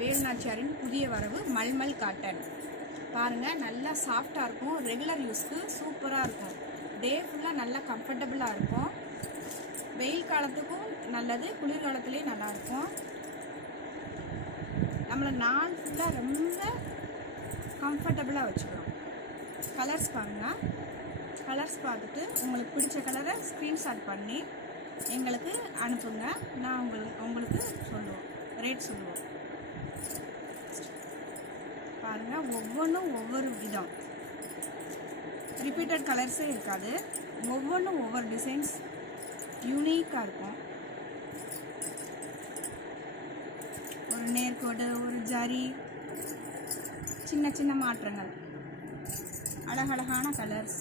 வேலுநாச்சியாரின் புதிய வரவு மல்மல் காட்டன். பாருங்கள், நல்லா சாஃப்டாக இருக்கும். ரெகுலர் யூஸ்க்கு சூப்பராக இருக்கும். டே ஃபுல்லாக நல்லா கம்ஃபர்டபுளாக இருக்கும். வெயில் காலத்துக்கும் நல்லது, குளிர்காலத்துலேயும் நல்லாயிருக்கும். நம்மளை நாள் ஃபுல்லாக ரொம்ப கம்ஃபர்டபுளாக வச்சுக்கிறோம். கலர்ஸ் பாருங்கள். கலர்ஸ் பார்த்துட்டு உங்களுக்கு பிடிச்ச கலரை ஸ்க்ரீன்ஷாட் பண்ணி எங்களுக்கு அனுப்புங்க. நான் உங்களுக்கு சொல்லுவோம், ரேட் சொல்லுவோம். பாருங்கள், ஒவ்வொன்றும் ஒவ்வொரு விதம். ரிப்பீட்டட் கலர்ஸே இருக்காது. ஒவ்வொன்றும் ஒவ்வொரு டிசைன்ஸ் யூனிக்காக இருக்கும். ஒரு நேர்கோடு, ஒரு ஜரி, சின்ன சின்ன மாற்றங்கள், அழகழகான கலர்ஸ்.